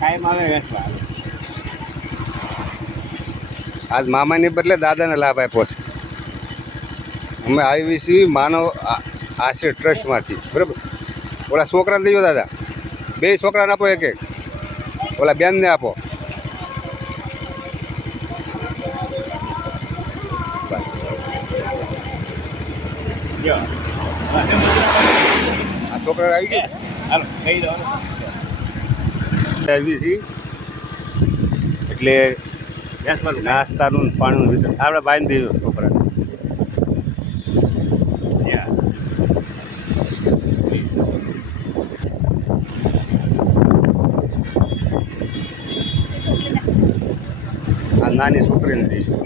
કાયમ આવે વેચવા આવે. આજ મામાની બદલે દાદાને લાભ આપ્યો છે. અમે આવી છીએ માનવ આશ્રય ટ્રસ્ટમાંથી, બરાબર. ઓલા છોકરાને દેજો દાદા, 2 છોકરાને આપો, એક ઓલા બેનને આપો. જો આ છોકરા આવી ગયા. હાલો કહી દો. આવી છીએ એટલે વેચવાનું નાસ્તાનું ને પાણીનું વિતરણ આપણે બાંધી દીધું છોકરા. આ નાની છોકરીને દઈશું.